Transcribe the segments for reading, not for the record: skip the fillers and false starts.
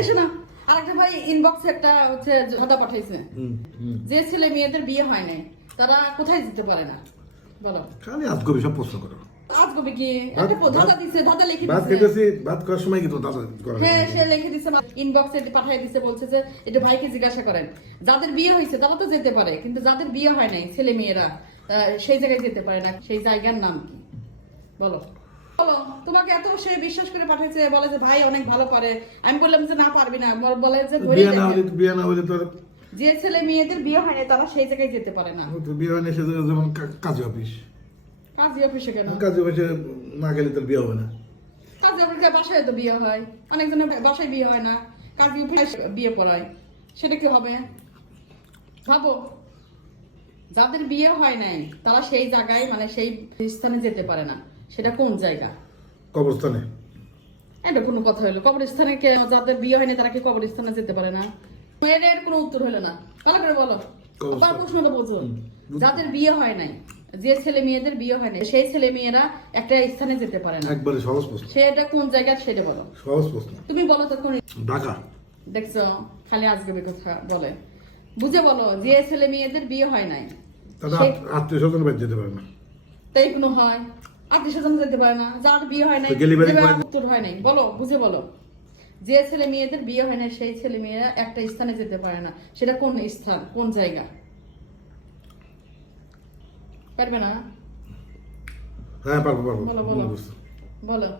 এসো না। আরেকটা ভাই ইনবক্সে একটা হচ্ছে ধাঁধা পাঠাইছে, যে ছেলে মেয়েদের বিয়ে হয় নাই তারা কোথায় যেতে পারে না, বলো। খালি আজগবি সব প্রশ্ন করো। আজগবি কি একটা ধাঁধা দিছে, ধাঁধা লিখে ভাত দিছে। খেতেছি, ভাত খাওয়ার সময় কিন্তু দাদা করা হ্যাঁ, সে লিখে দিছে, ইনবক্সে পাঠিয়ে দিছে, বলছে যে এটা ভাইকে জিজ্ঞাসা করেন, যাদের বিয়ে হয়েছে তারা তো যেতে পারে, কিন্তু যাদের বিয়ে হয় নাই ছেলে মেয়েরা সেই জায়গায় যেতে পারে না, সেই জায়গার নাম কি, বলো। বলো, তোমাকে এত সে বিশ্বাস করে পাঠিয়েছে, বলে যে ভাই অনেক ভালো পারে। আমি বললাম যে না পারবি না, বলে যে ধরে বিয়ে না হলে তো যে ছেলে মেয়েদের বিয়ে হয় না তারা সেই জায়গায় যেতে পারে না। বিয়ে হয় না, সে যেমন কাজী অফিস, কাজী অফিসে কেন? কাজী অফিসে না গেলে তোর বিয়ে হবে না। কাজী অফিসে বাসায় তো বিয়ে হয়, অনেকজনের বাসায় বিয়ে হয় না, কাজী অফিসে বিয়ে পড়ায়, সেটা কি হবে? ভাবো, যাদের বিয়ে হয় নাই তারা সেই জায়গায় মানে সেই স্থানে যেতে পারে না, সেটা কোন জায়গা? কবরস্থানে। এটা কোনো কথা হলো? কবরস্থানে কে, যাদের বিয়ে হয়নি তারা কি কবরস্থানে যেতে পারে না? এর কোনো উত্তর হলো না, ভালো করে বলো। আবার প্রশ্নটা বোঝো। যাদের বিয়ে হয় নাই, যে ছেলে মেয়েদের বিয়ে হয় নাই সেই ছেলে মেয়েরা একটা স্থানে যেতে পারে না, একবারে সহজ প্রশ্ন। সেটা কোন জায়গা সেটা বলো। সহজ প্রশ্ন। তুমি বলো তো কোন। ঢাকা। দেখছো, খালি আজকে কথা বলে, বুঝে বলো। যে ছেলে মেয়েদের বিয়ে হয় নাই তারা আত্মীয় স্বজন বাড়ি যেতে পারে না, তাই কোনো হয়, আত্মীয় স্বজন যেতে পারে না, যার বিয়ে হয় নাই উত্তর হয় নাই, বলো, বুঝে বলো। যে ছেলে মেয়েদের বিয়ে হয় না সেই ছেলে মেয়েরা একটা স্থানে যেতে পারে না, সেটা কোন স্থান, কোন জায়গা? পারবে না? হ্যাঁ পারবো পারবো। বলো বলো বলো।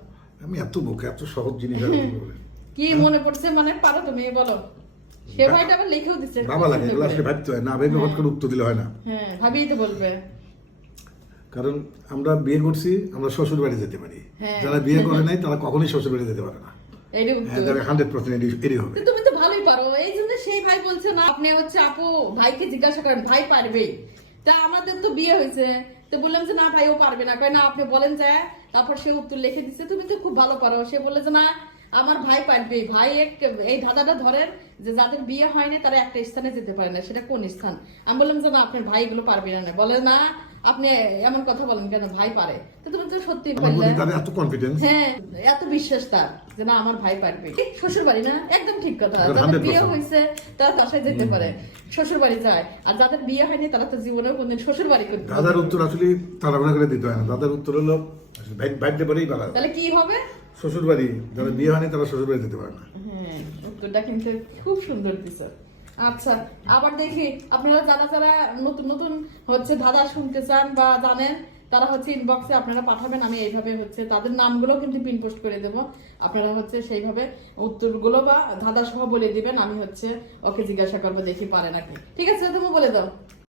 আমি এত বোকা, এত সহজ জিনিস কি মনে পড়ছে, মানে পারো তুমি, বলো। সে ভাইটা আবার লিখেও দিচ্ছে, বাবা লাগে এগুলো আসলে ভাবতে হয় না, ভেবে হট করে উত্তর দিলে হয় না। হ্যাঁ, ভাবিই তো বলবে। কারণ আমরা বিয়ে করছি, আমরা শ্বশুর বাড়ি যেতে পারি, হ্যাঁ। যারা বিয়ে করে নাই তারা কখনোই শ্বশুর বাড়ি যেতে পারে না। এইটা উত্তর। 100% এরই হবে। তুমি তো ভালোই পারো, এই জন্য সেই ভাই বলছে না, আপনি হচ্ছে আপু ভাইকে জিজ্ঞাসা করেন, ভাই পারবে। তা আমাদের তো বিয়ে হয়েছে, তো বললাম যে না ভাই ও পারবে না, কয় না আপনি বলেন যে, তারপর সে উত্তর লিখে দিচ্ছে, তুমি তো খুব ভালো পারো। সে বলে যে না আমার ভাই পারবে। ভাই এই ধাঁধাটা ধরেন যে যাদের বিয়ে হয়নি তারা একটা স্থানে যেতে পারে না, সেটা কোন স্থান? আমি বললাম যে না আপনার ভাই এগুলো পারবে না, বলে না আপনি এমন কথা বলেন কেন, ভাই পারে। তো তুমি তো সত্যি বললে, এত কনফিডেন্স, হ্যাঁ এত বিশ্বাস তার যে না আমার ভাই পারবে। শ্বশুর বাড়ি না, একদম ঠিক কথা। 100% যাদের বিয়ে হয়েছে তারা বাসায় যেতে পারে, শ্বশুর বাড়ি যায়। আর যাদের বিয়ে হয়নি তারা তো জীবনেও কোনদিন শ্বশুর বাড়ি করতে। দাদার উত্তর আসলে তাড়াহুড়া করে দিতে হয় না, দাদার উত্তর হলো ভাইতে পারেই পারা। তাহলে কি হবে? শ্বশুর বাড়ি, যারা বিয়ে হয়নি তারা শ্বশুর বাড়ি যেতে পারে না। হ্যাঁ, উত্তরটা কিন্তু খুব সুন্দর দিছে। আচ্ছা, আবার দেখি আপনারা যারা যারা নতুন নতুন হচ্ছে ধাঁধা শুনতে চান বা জানেন, তারা হচ্ছে ইনবক্সে আপনারা পাঠাবেন, আমি এইভাবে হচ্ছে তাদের নামগুলো কিন্তু পিন পোস্ট করে দেবো। আপনারা হচ্ছে সেইভাবে উত্তরগুলো বা ধাঁধা সহ বলে দিবেন, আমি হচ্ছে ওকে জিজ্ঞাসা করবো, দেখি পারে নাকি। ঠিক আছে, তুমি বলে দাও।